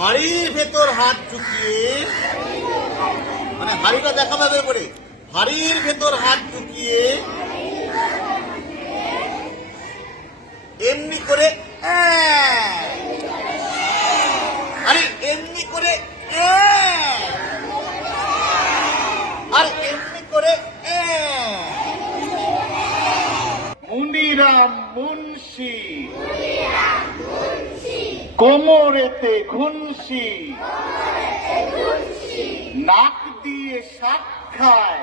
হাড়ির ভেতর হাত ঢুকিয়ে, মানে হাড়িটা দেখাবে বের করে, হাড়ির ভেতর হাত ঢুকিয়ে এমনি করে আরে এমনি করে আর এমনি করে মুনিরাম মুন্সি কোমরেতে ঘুনসি নাক দিয়ে শাক খায়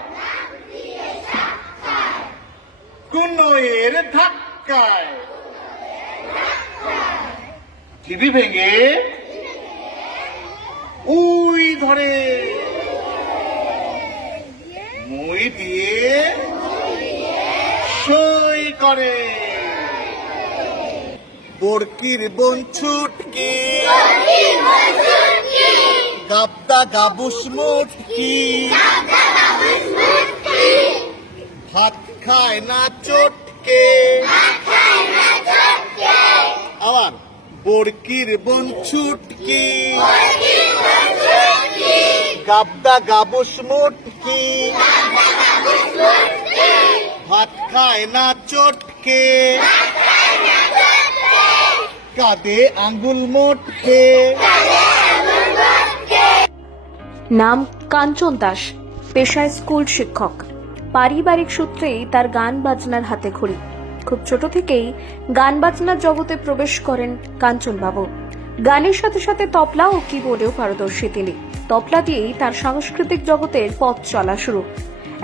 কুনোয়ের ধাক্কায় টিভি ভেঙে উই ধরে মই দিয়ে সই করে বরকির বোন ছুটকি গাবদা গাবুস মুটকি ভাত খায় না চটকে আবার বরকির বোন ছুটকি গাবদা গাবুস মুটকি ভাত খায় না চটকে কাঁদে আঙ্গুল মোটকে। নাম কাঞ্চন দাস, পেশায় স্কুল শিক্ষক। পারিবারিক সূত্রেই তার গান বাজনার হাতে খড়ি। খুব ছোট থেকেই গান বাজনার জগতে প্রবেশ করেন কাঞ্চনবাবু। গানের সাথে সাথে তবলা ও কিবোর্ডেও পারদর্শী তিনি। তবলা দিয়েই তার সাংস্কৃতিক জগতের পথ চলা শুরু।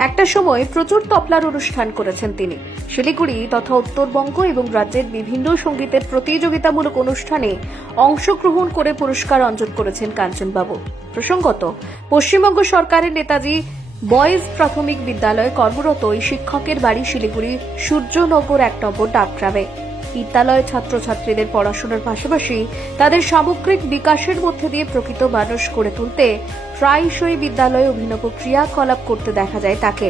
একটা সময় প্রচুর তবলার অনুষ্ঠান করেছেন তিনি। শিলিগুড়ি তথা উত্তরবঙ্গ এবং রাজ্যের বিভিন্ন সঙ্গীতের প্রতিযোগিতামূলক অনুষ্ঠানে অংশগ্রহণ করে পুরস্কার অর্জন করেছেন কাঞ্চনবাবু। প্রসঙ্গত, পশ্চিমবঙ্গ সরকারের নেতাজি বয়েজ প্রাথমিক বিদ্যালয়ে কর্মরত এই শিক্ষকের বাড়ি শিলিগুড়ি সূর্যনগর 1 নম্বর ডাকগ্রামে। বিদ্যালয়ে ছাত্রছাত্রীদের পড়াশোনার পাশাপাশি তাদের সামগ্রিক বিকাশের মধ্যে দিয়ে প্রকৃত মানুষ করে তুলতে প্রায়শই বিদ্যালয়ে অভিনব ক্রিয়াকলাপ করতে দেখা যায় তাকে।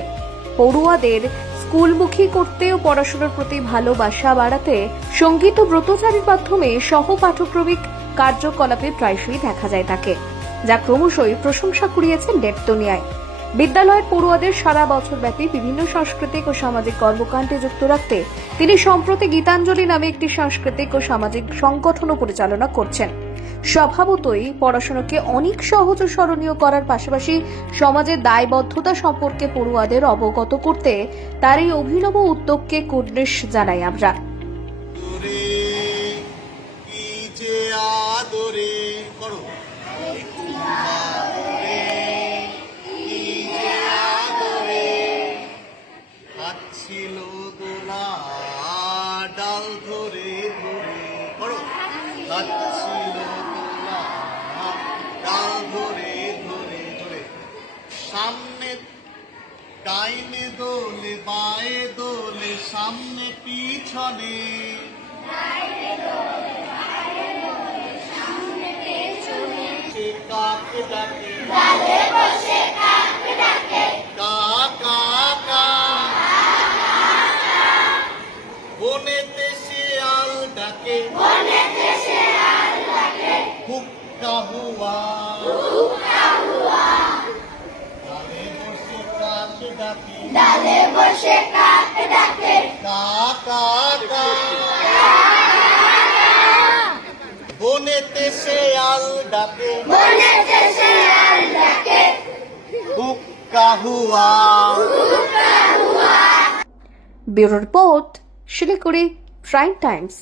পড়ুয়াদের স্কুলমুখী করতে ও পড়াশোনার প্রতি ভালোবাসা বাড়াতে সঙ্গীত ও ব্রতচারীর মাধ্যমে সহপাঠক্রমিক কার্যকলাপে প্রায়শই দেখা যায় তাকে, যা ক্রমশই প্রশংসা কুড়িয়েছে নেট দুনিয়ায়। বিদ্যালয়ের পড়ুয়াদের সারা বছর ব্যাপী বিভিন্ন সাংস্কৃতিক ও সামাজিক কর্মকাণ্ডে যুক্ত রাখতে তিনি সম্প্রতি গীতাঞ্জলি নামে একটি সাংস্কৃতিক ও সামাজিক সংগঠনও পরিচালনা করছেন। স্বভাবতই পড়াশোনাকে অনেক সহজ ও স্মরণীয় করার পাশাপাশি সমাজের দায়বদ্ধতা সম্পর্কে পড়ুয়াদের অবগত করতে তার এই অভিনব উদ্যোগকে কুর্নিশ জানাই আমরা। ছিল দোলা ডাল ধরে ধরে করো, ছিল দোলা ডাল ধরে ধরে ধরে সামনে ডাইনে দোলে বায়ে দোলে সামনে পিছনে কাকে ডাকে বনেতে শেয়াল ডাকে হুক্কা হুয়া ডালে বসে কাকে ডাকে কা কা কা বনেতে শেয়াল ডাকে হুক্কা হুয়া। Bureau report, Siliguri prime Times.